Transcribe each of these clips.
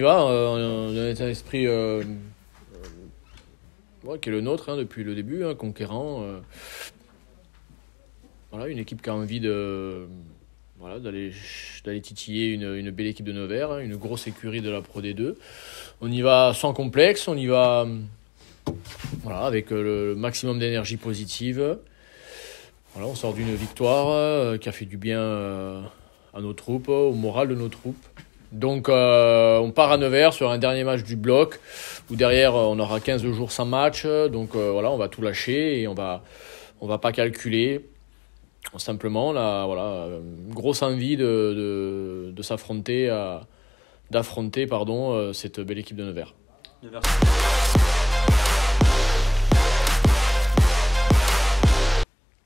y va. On a un état d'esprit qui est le nôtre depuis le début, conquérant. Voilà, une équipe qui a envie d'aller titiller une belle équipe de Nevers, une grosse écurie de la Pro D2. On y va sans complexe, on y va avec le maximum d'énergie positive. Voilà, on sort d'une victoire qui a fait du bien à nos troupes, au moral de nos troupes. Donc on part à Nevers sur un dernier match du bloc où derrière on aura 15 jours sans match. Donc on va tout lâcher et on va pas calculer. Simplement, là, une grosse envie d'affronter cette belle équipe de Nevers.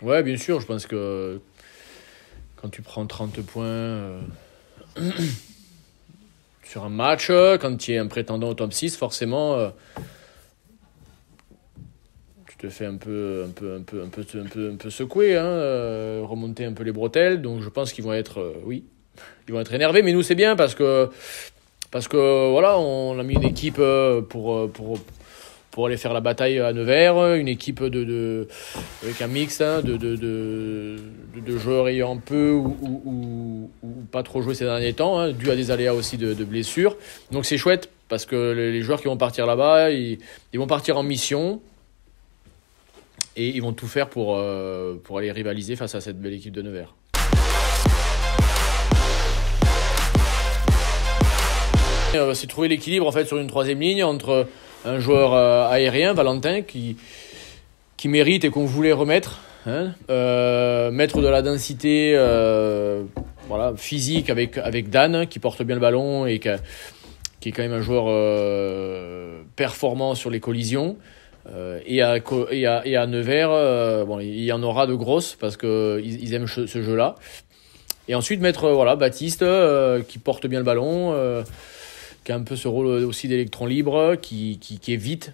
Ouais, bien sûr, je pense que quand tu prends 30 points sur un match, quand tu es un prétendant au top 6, forcément, tu te fais un peu secouer, remonter un peu les bretelles. Donc je pense qu'ils vont être, ils vont être énervés. Mais nous, c'est bien parce que voilà, on a mis une équipe pour aller faire la bataille à Nevers, une équipe avec un mix de joueurs ayant peu ou pas trop joué ces derniers temps, dû à des aléas aussi de blessures. Donc c'est chouette parce que les joueurs qui vont partir là-bas, ils vont partir en mission et ils vont tout faire pour aller rivaliser face à cette belle équipe de Nevers. C'est trouver l'équilibre en fait sur une troisième ligne entre un joueur aérien, Valentin, qui mérite et qu'on voulait remettre, mettre de la densité physique avec Dan, qui porte bien le ballon et qui est quand même un joueur performant sur les collisions. Et à Nevers, il y en aura de grosses parce qu'ils aiment ce jeu-là. Et ensuite mettre Baptiste qui porte bien le ballon, qui a un peu ce rôle aussi d'électron libre, qui est vite.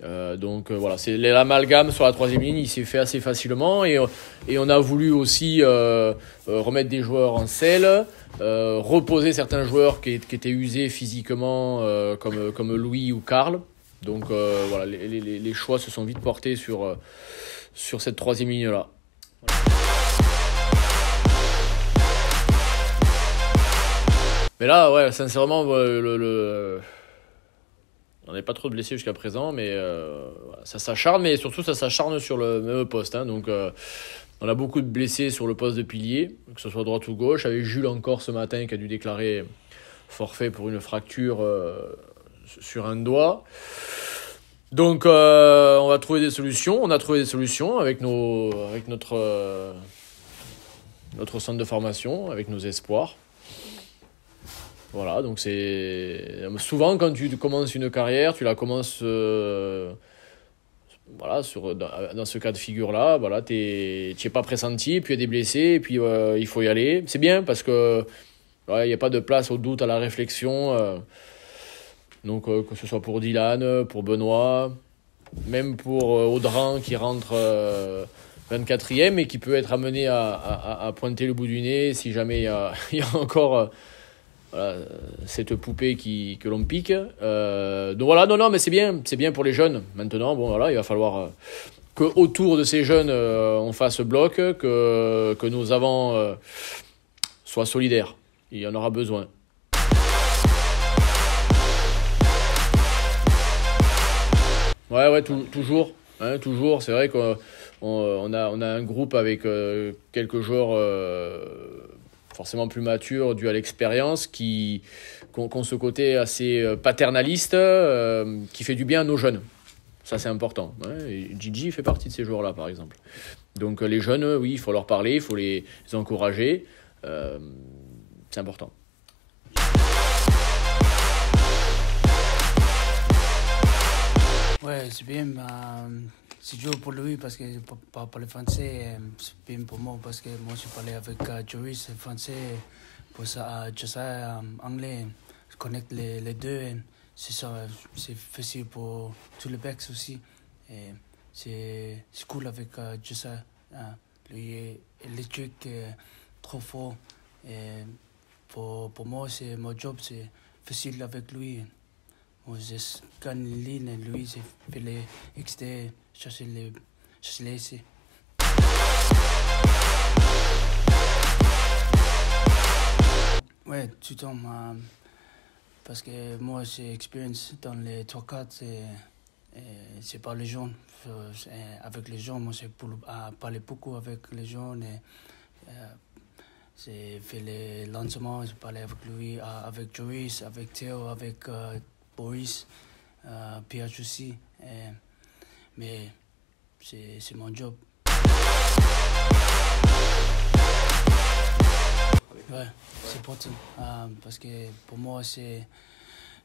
C'est l'amalgame sur la troisième ligne, il s'est fait assez facilement et on a voulu aussi remettre des joueurs en selle, reposer certains joueurs qui étaient usés physiquement comme Louis ou Karl. Donc les choix se sont vite portés sur cette troisième ligne là. Mais là, sincèrement, on n'avait pas trop de blessés jusqu'à présent, mais ça s'acharne, mais surtout ça s'acharne sur le même poste. Donc on a beaucoup de blessés sur le poste de pilier, que ce soit droite ou gauche, avec Jules encore ce matin qui a dû déclarer forfait pour une fracture sur un doigt. Donc on va trouver des solutions. On a trouvé des solutions avec notre centre de formation, avec nos espoirs. Voilà, donc c'est souvent quand tu commences une carrière, tu la commences dans ce cas de figure-là, tu n'es pas pressenti, puis il y a des blessés, et puis il faut y aller. C'est bien parce que il n'y a pas de place au doute, à la réflexion. Donc que ce soit pour Dylan, pour Benoît, même pour Audran qui rentre 24e et qui peut être amené à pointer le bout du nez si jamais il y a encore cette poupée que l'on pique. Mais c'est bien pour les jeunes. Maintenant, il va falloir qu'autour de ces jeunes, on fasse bloc, que nos avants soient solidaires. Il y en aura besoin. Toujours. Toujours. C'est vrai qu'on a un groupe avec quelques joueurs forcément plus matures dû à l'expérience, qui ont ce côté assez paternaliste qui fait du bien à nos jeunes. Ça, c'est important. Et Gigi fait partie de ces joueurs-là, par exemple. Donc les jeunes, il faut leur parler, il faut les encourager. C'est important. Ouais, c'est bien. C'est dur pour lui parce que pour parler français, c'est bien pour moi parce que moi je parlais avec Joris français, pour ça, Josiah anglais. Je connecte les deux. C'est facile pour tous les Becks aussi. Et c'est cool avec Josiah. Lui est électrique, trop fort. Et pour moi, mon job, c'est facile avec lui. Moi, je gagne les lignes et lui, j'ai fait les XT, chercher les essais. Ouais, tout le temps, parce que moi, j'ai expérience dans les 3-4, c'est pas les gens. Avec les gens, moi, j'ai parlé beaucoup avec les gens. J'ai fait les lancements, j'ai parlé avec lui, avec Joris, avec Théo, avec Boris, Pierre aussi. Mais c'est mon job. Ouais, c'est important. Parce que pour moi, c'est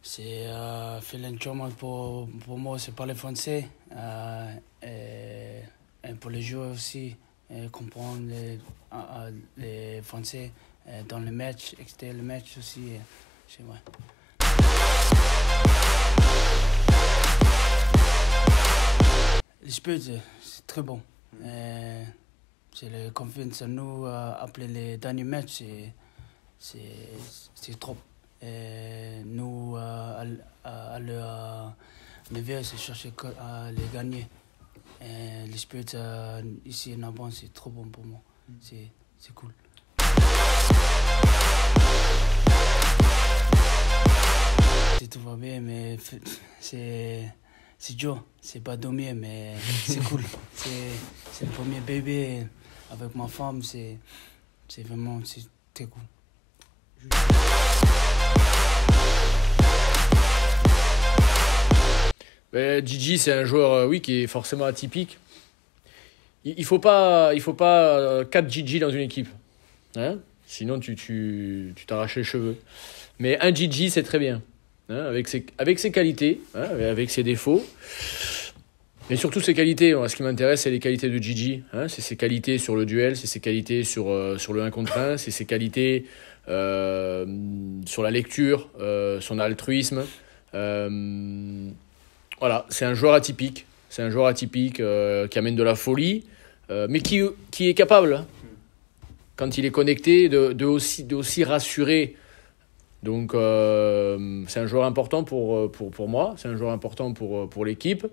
feeling German pour moi, c'est parler français. Et pour les joueurs aussi, comprendre les Français dans les matchs, extérieur les matchs aussi. C'est vrai. L'esprit, c'est très bon. C'est la confiance en nous. Après les derniers matchs, c'est trop. Nous, à leur niveau, c'est chercher à les gagner. L'esprit ici en avant, c'est trop bon pour moi. C'est cool. Tout va bien, mais c'est dur. C'est pas dormir, mais c'est cool. C'est le premier bébé avec ma femme. C'est vraiment très cool. Gigi, c'est un joueur oui, qui est forcément atypique. Il faut pas 4 Gigi dans une équipe. Hein, sinon, tu t'arraches les cheveux. Mais un Gigi, c'est très bien. Hein, avec ses qualités, hein, avec ses défauts. Mais surtout ses qualités. Ce qui m'intéresse, c'est les qualités de Gigi. Hein, c'est ses qualités sur le duel, c'est ses qualités sur le 1 contre 1, c'est ses qualités sur la lecture, son altruisme. Voilà, c'est un joueur atypique. C'est un joueur atypique qui amène de la folie, mais qui est capable, hein, quand il est connecté, de aussi rassurer. Donc, c'est un joueur important pour moi. C'est un joueur important pour l'équipe.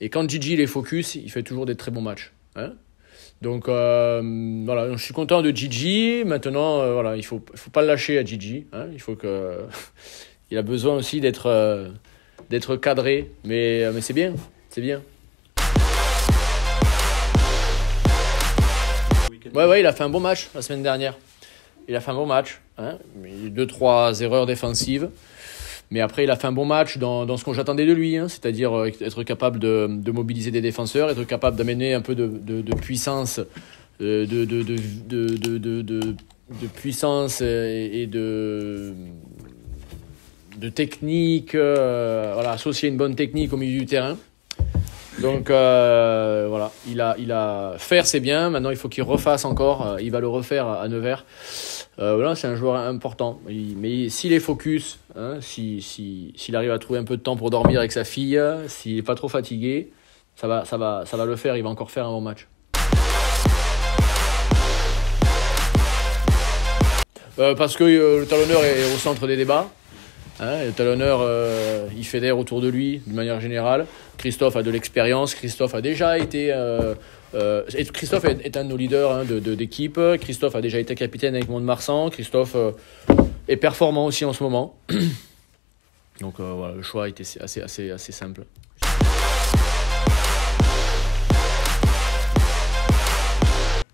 Et quand Gigi il est focus, il fait toujours des très bons matchs. Hein. Donc, voilà, je suis content de Gigi. Maintenant, voilà, il faut pas le lâcher à Gigi. Hein. Il a besoin aussi d'être cadré, mais c'est bien, c'est bien. Ouais, il a fait un bon match la semaine dernière. Il a fait un bon match, hein. 2-3 erreurs défensives, mais après il a fait un bon match dans ce que j'attendais de lui, hein. C'est-à-dire être capable de mobiliser des défenseurs, être capable d'amener un peu de puissance, de puissance et de technique, voilà, associer une bonne technique au milieu du terrain. Donc voilà, il a faire c'est bien, maintenant il faut qu'il refasse encore, il va le refaire à Nevers. Voilà, c'est un joueur important, mais s'il est focus, hein, s'il arrive à trouver un peu de temps pour dormir avec sa fille, s'il n'est pas trop fatigué, ça va le faire, il va encore faire un bon match. Parce que le talonneur est au centre des débats. Hein, le talonneur, il fédère autour de lui d'une manière générale. Christophe a de l'expérience. Christophe a déjà été... Christophe est un de nos leaders, hein, d'équipe. Christophe a déjà été capitaine avec Mont-de-Marsan. Christophe est performant aussi en ce moment. Donc voilà, le choix était assez simple.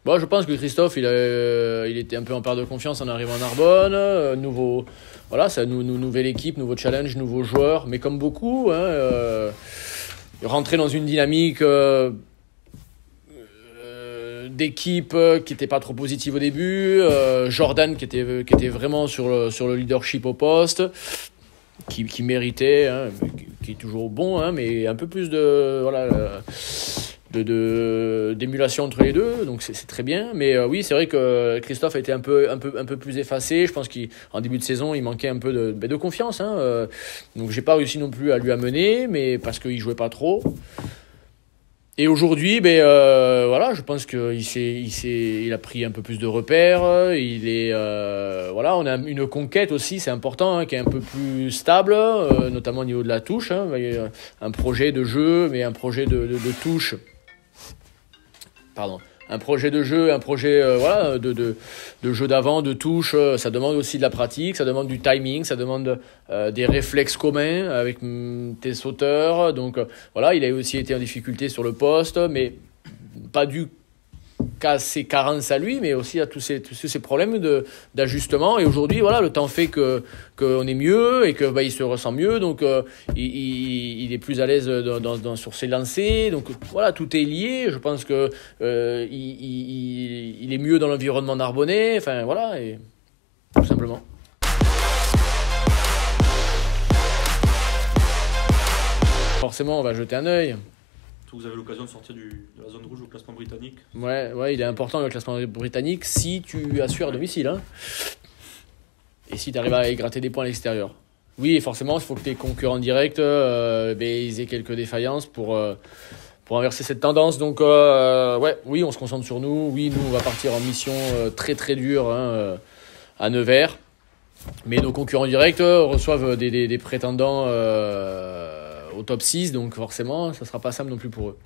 Bon, je pense que Christophe, il était un peu en perte de confiance en arrivant à Narbonne. Voilà, c'est une nouvelle équipe, nouveau challenge, nouveaux joueurs. Mais comme beaucoup, hein, rentrer dans une dynamique d'équipe qui n'était pas trop positive au début. Jordan qui était vraiment sur le leadership au poste, qui méritait, hein, qui est toujours bon, hein, mais un peu plus d'émulation entre les deux, donc c'est très bien. Mais oui, c'est vrai que Christophe a été un peu plus effacé. Je pense qu'en début de saison, il manquait un peu de confiance, hein. Donc j'ai pas réussi non plus à lui amener, mais parce qu'il jouait pas trop. Et aujourd'hui, voilà, je pense qu'il a pris un peu plus de repères. Voilà, on a une conquête aussi, c'est important, hein, qui est un peu plus stable, notamment au niveau de la touche. Hein, un projet de jeu, mais un projet de touche. Pardon. Un projet de jeu, un projet voilà, de jeu d'avant, de touche, ça demande aussi de la pratique, ça demande du timing, ça demande des réflexes communs avec tes sauteurs. Donc voilà, il a aussi été en difficulté sur le poste, mais pas dû qu'à ses carences à lui, mais aussi à tous ces problèmes d'ajustement. Et aujourd'hui, voilà, le temps fait qu'on est mieux et que il se ressent mieux, donc il est plus à l'aise sur ses lancers. Donc voilà, tout est lié. Je pense que il est mieux dans l'environnement narbonnais. Enfin voilà, et tout simplement. Forcément, on va jeter un œil. Vous avez l'occasion de sortir de la zone rouge au classement britannique. Ouais, il est important le classement britannique si tu assures à domicile. Hein. Et si tu arrives à gratter des points à l'extérieur. Oui, forcément, il faut que tes concurrents directs ils aient quelques défaillances pour inverser cette tendance. Donc, oui, on se concentre sur nous. Oui, nous, on va partir en mission très très dure à Nevers. Mais nos concurrents directs reçoivent des prétendants au top 6, donc forcément, ça ne sera pas simple non plus pour eux.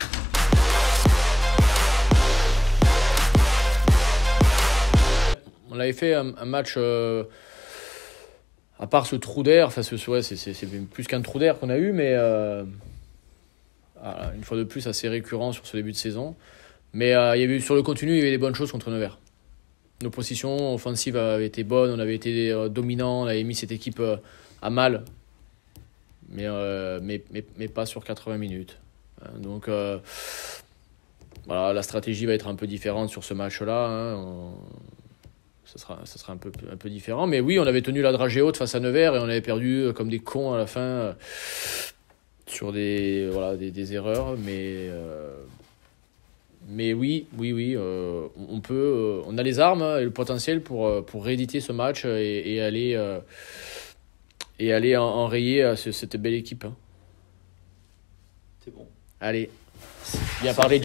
On avait fait un match, à part ce trou d'air, enfin, c'est plus qu'un trou d'air qu'on a eu, mais une fois de plus, assez récurrent sur ce début de saison. Mais sur le continu, il y avait des bonnes choses contre Nevers. Nos positions offensives avaient été bonnes, on avait été dominants, on avait mis cette équipe à mal. Mais pas sur 80 minutes. Donc voilà, la stratégie va être un peu différente sur ce match-là. Hein. Ça sera un peu différent. Mais oui, on avait tenu la dragée haute face à Nevers et on avait perdu comme des cons à la fin sur des erreurs. Mais oui, on a les armes et le potentiel pour rééditer ce match et aller enrayer cette belle équipe. C'est bon. Allez, bien parlé.